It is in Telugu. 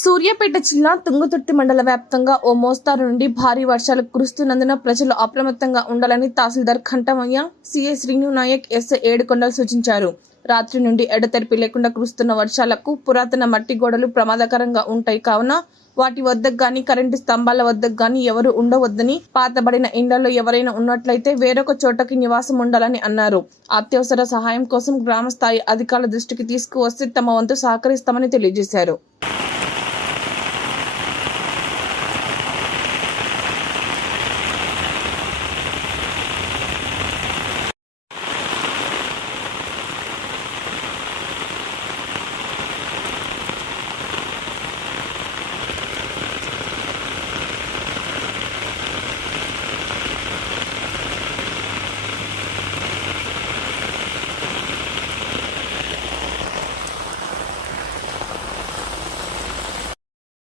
సూర్యాపేట జిల్లా తుంగతుర్తి మండల వ్యాప్తంగా ఓ మోస్తారు నుండి భారీ వర్షాలు కురుస్తున్నందున ప్రజలు అప్రమత్తంగా ఉండాలని తహసీల్దార్ ఖంటమయ్య సిఐ శ్రీను నాయక్ ఎస్ఐ ఏడుకొండలు సూచించారు. రాత్రి నుండి ఎడతెరిపి లేకుండా కురుస్తున్న వర్షాలకు పురాతన మట్టి గోడలు ప్రమాదకరంగా ఉంటాయి కావున వాటి వద్దకు గాని కరెంటు స్తంభాల వద్దకు గాని ఎవరు ఉండవద్దని పాతబడిన ఇండ్లలో ఎవరైనా ఉన్నట్లయితే వేరొక చోటకి నివాసం ఉండాలని అన్నారు. అత్యవసర సహాయం కోసం గ్రామ స్థాయి అధికారుల దృష్టికి తీసుకువస్తే తమ వంతు సహకరిస్తామని తెలియజేశారు.